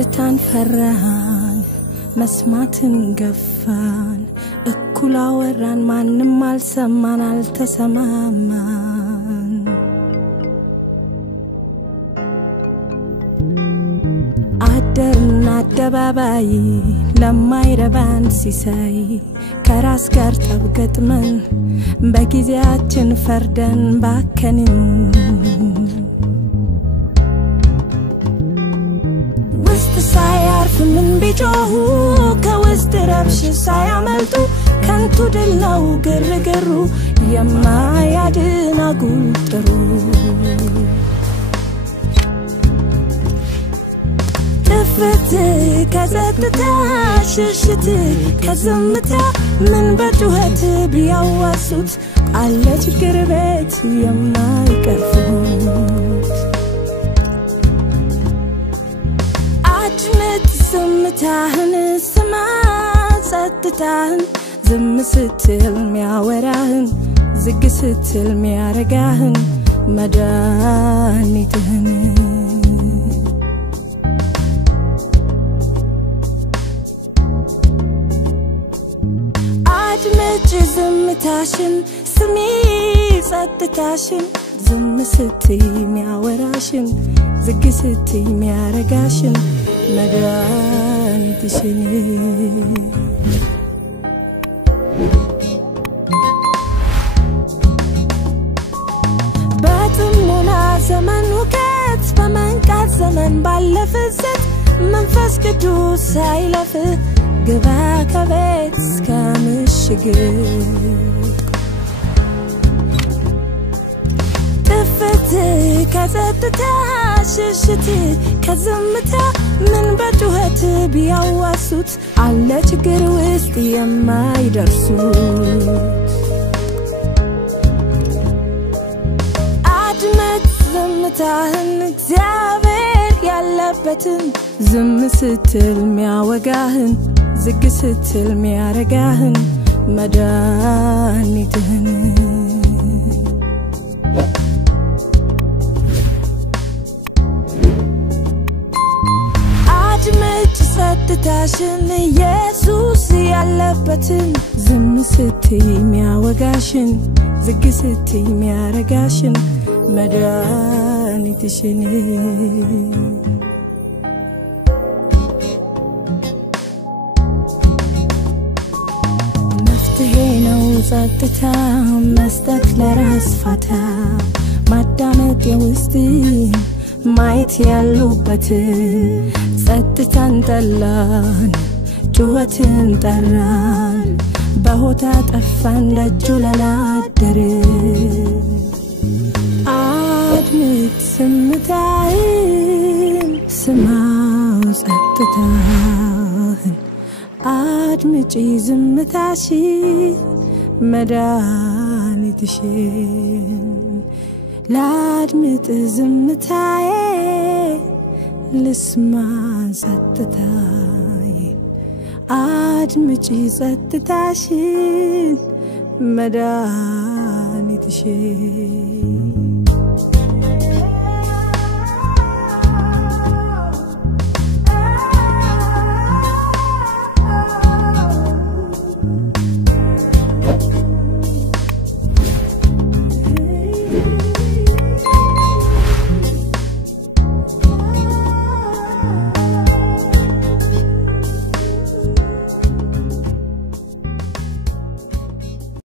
ጸጥታን ፈራን መስማትን ገፋን እኩል አወራን ማንም አልሰማን አልተሰማማን አደርና አደባባይ ለማይረባን ሲሳይ ከራስ ጋር ተብገጥመን በጊዜያችን ፈርደን ባከንን ውስጥ ሳያርፍ ምን ቢጮሁ ከውስጥ ረብሽ ሳያመልጡ ከንቱ ድል ነው ግርግሩ የማያድን አጉልጥሩ ጥፍት ከጸጥታ ሽሽት ከዝምታ ምን በጩኸት ቢያዋሱት አለ ችግር ቤት የማይቀርፉት አድምጥ ዝምታህን ስማ ጸጥታህን ዝም ስትል ሚያወራህን ዝግ ስትል ሚያረጋህን መድኃኒትህን አድምጭ ዝምታሽን ስሚ ጸጥታሽን ዝም ስትይ ሚያወራሽን ዝግ ስትይ ሚያረጋሽን መድኃኒትሽን በጥሞና ዘመን ውከት በመንቃት ዘመን ባለፈዘት መንፈስ ቅዱስ ሳይለፍ ግባ ከቤት እስከምሽግ ጥፍት ከጸጥታ ሽሽት ከዝምታ ምን በጩኸት ቢያዋሱት አለ ችግር ውስጥ የማይደርሱት አድምጥ ዝምታህን እግዚአብሔር ያለበትን ዝም ስትል ሚያወጋህን ዝግ ስትል ሚያረጋህን መድኃኒትህን አድምጭ ጸጥታሽን ኢየሱስ ያለበትን ዝም ስትይ ሚያወጋሽን ዝግ ስትይ ሚያረጋሽን መድኃኒትሽን ነው ጸጥታ መስጠት ለራስ ፋታ ማዳመጥ የውስጥ ማየት ያሉበት ጸጥታን ጠላን ጩኸትን ጠራን በሆታ ጠፋን ደጁ ለላደር አድምጥ ዝምታህን ስማው ጸጥታህን አድምጪ ዝምታሽን መድኃኒትሽን ላድምጥ ዝምታዬ ልስማ ጸጥታዬ አድምጪ ጸጥታሽን መድኃኒትሽን